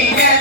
yeah.